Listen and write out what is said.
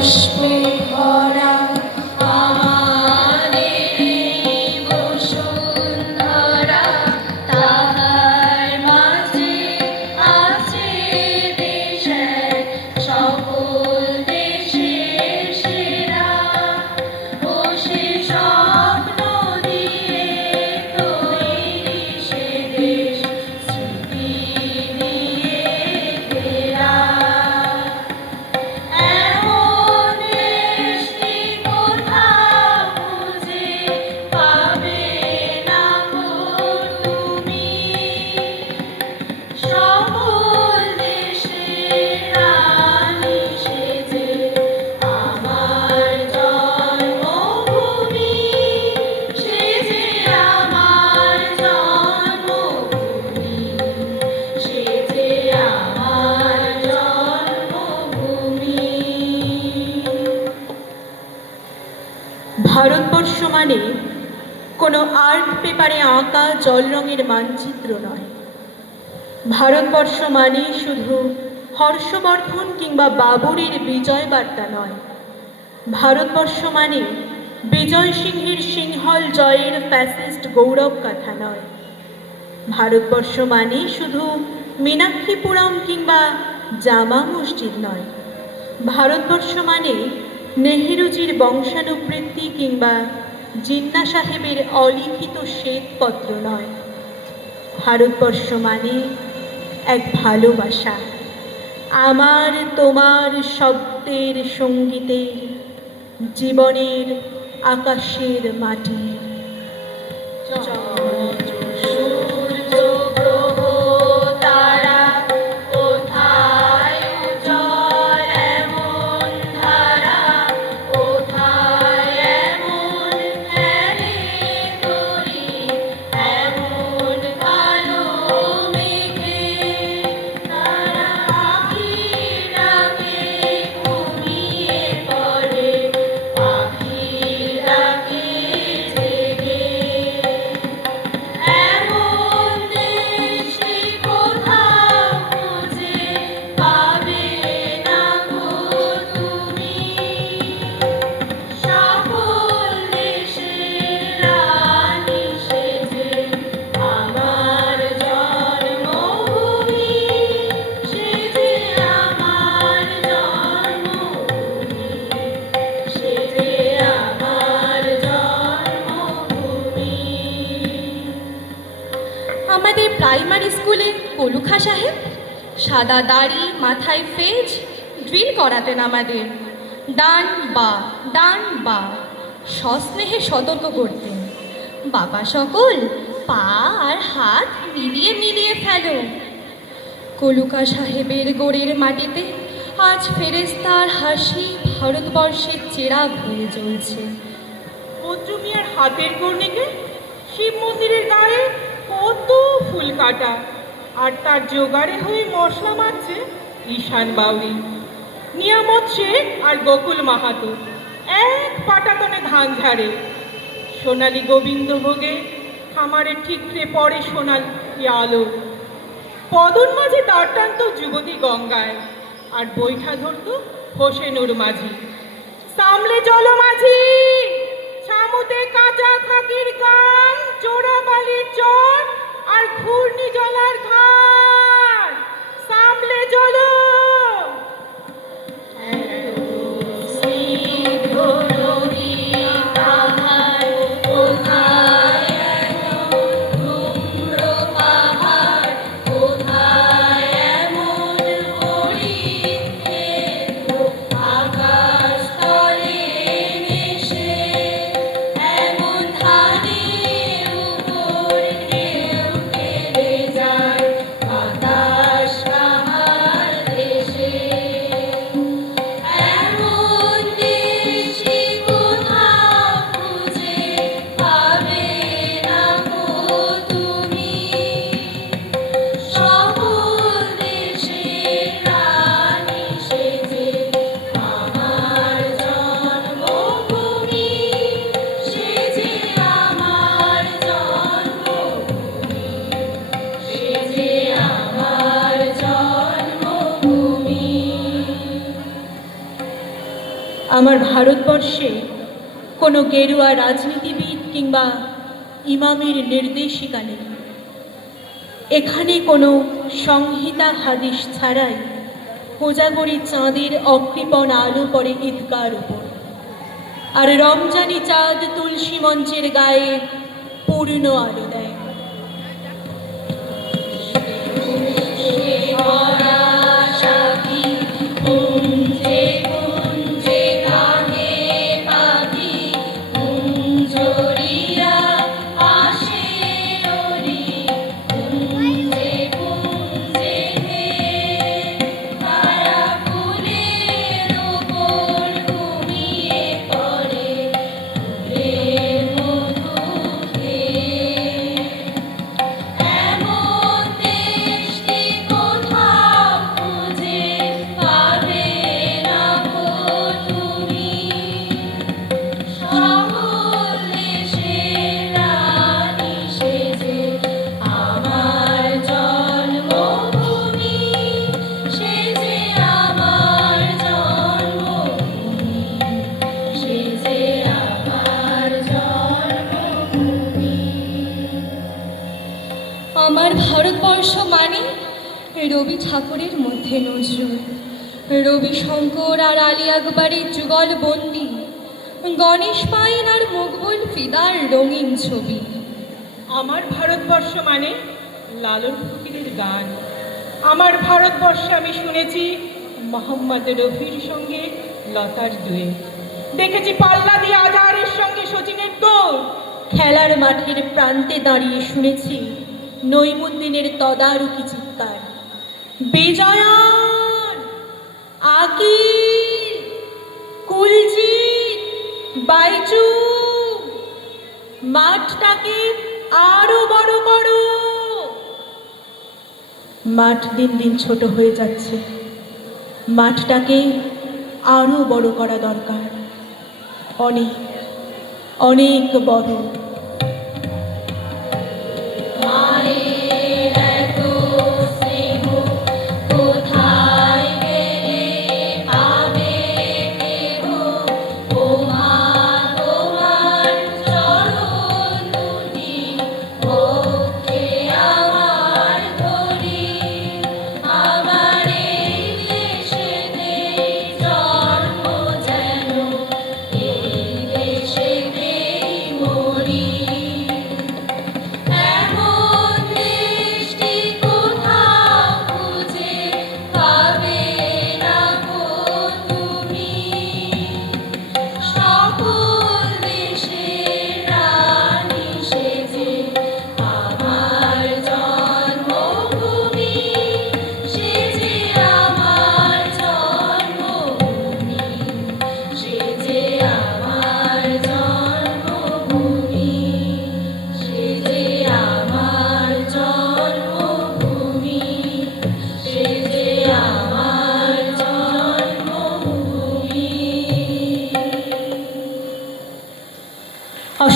পুষ্পে ভরা আমাদের এই বসুন্ধরা, তাহার মাঝে আছে দেশের সকল দেশের সেরা। ও সে স্বপ্ন দিয়ে তৈরি সে দেশ, স্মৃতি দিয়ে ঘেরা। এমন দেশটি কোথাও খুঁজে পাবে না গো তুমি, সকল দেশের রানী সেজে আমার জন্মভূমি, সেজে আমার জন্মভূমি, সেজে আমার জন্মভূমি। ভারতবর্ষ মানে কোনো আর্ট পেপারে আঁকা জল রঙের মানচিত্র নয়। ভারতবর্ষ মানে শুধু হর্ষবর্ধন কিংবা বাবরের বিজয় বার্তা নয়। ভারতবর্ষ মানে বিজয় সিংহের সিংহল জয়ের ফ্যাসিস্ট গৌরব গাথা নয়। ভারতবর্ষ মানে শুধু মীনাক্ষীপুরম কিংবা জামা মসজিদ নয়। ভারতবর্ষ মানে নেহেরুজির বংশানুবৃত্তি কিংবা জিন্না সাহেবের অলিখিত শ্বেতপত্র নয়। ভারতবর্ষ মানে এক ভালোবাসা, আমার তোমার শব্দের সঙ্গীতের, জীবনের আকাশের মাটির। সূর্য গ্রহ তারা কোথায় উজ্জ্বল এমন ধারা, কোথায় এমন ফেলে তরি, এমন কালো মেঘে তারা পাখির ডাকে ঘুমিয়ে পড়ে, পাখির ডাকে জেগে। এমন দেশটি কোথাও খুঁজে পাবে না গো তুমি, সকল দেশের রানী সেজে আমার জন্মভূমি, সেজে আমার জন্মভূমি, সেজে আমার জন্মভূমি। আমাদের প্রাইমারি স্কুলে কলুখা সাহেব সাদা দাড়ি, মাথায় ফেজ, ড্রিল করাতেন আমাদের। ডান বা ডান বা সস্নেহে সতর্ক করতেন, বাবা সকল পা আর হাত মিলিয়ে মিলিয়ে ফেলো। কলুকা সাহেবের গোড়ের মাটিতে আজ ফেরেস্তার হাসি ভারতবর্ষের চেরাগ হয়ে জ্বলছে। মন্ত্রু মিয়ার হাতের কর্ণিকে শিব মন্দিরের গায়ে কত ফুল কাটা, আর তার জোগাড়ে হয়ে মশলা মারছে ঈশান বাউরি, নিয়ামত শেখ আর গোকুল মাহাতো এক পাটাতনে ধান ঝাড়ে। সোনালী গোবিন্দভোগে খামারে ঠিকরে পড়ে সোনালি আলো। পদন মাঝে তার টানত যুবতী গঙ্গায়, আর বৈঠা ধরত হোসেনুর মাঝি। সামলে চলো মাঝি, ছামুতে কাঁচা খাকির গান, চোরা বালির চর আর ঘূর্ণি জলার ঘাট। সামলে চলো। স্নিগ্ধ নদী পাহাড়, কোথায় এমন ধূম্র পাহাড়, কোথায় এমন হরিণ ক্ষেত্র, আকাশ তলে নেশে এমন ধানের উপর ঢেউ খেলে যায়, আমার ভারতবর্ষে কোনো গেরুয়া রাজনীতিবিদ কিংবা ইমামের নির্দেশিকা নেই। এখানে কোনো সংহিতা হাদিস ছাড়াই কোজাগরি চাঁদের অকৃপণ আলো পড়ে ঈদগার উপর, আর রমজানি চাঁদ তুলসী মঞ্চের গায়ে পূর্ণ আলো দেয়। আমার ভারতবর্ষ মানে রবি ঠাকুরের মধ্যে নজরুল, রবি শঙ্কর আর আলী আকবরের যুগল বন্দি, গণেশ পাইন আর মকবুল ফিদার রঙিন ছবি। আমার ভারতবর্ষ মানে লালন ফকিরের গান। আমার ভারতবর্ষে আমি শুনেছি মোহাম্মদ রফির সঙ্গে লতার দুয়েট, দেখেছি পাল্লা দিয়ে আজহারের সঙ্গে সচিনের দৌড়। খেলার মাঠের প্রান্তে দাঁড়িয়ে শুনেছি নৈমুদ্দিনের তদারকি চিৎকার, বিজয়ন, আকিল, কুলজিৎ, বাইচু, মাঠটাকে আরো বড় করো। মাঠ দিন দিন ছোট হয়ে যাচ্ছে, মাঠটাকে আরো বড় করা দরকার, অনেক অনেক বড়।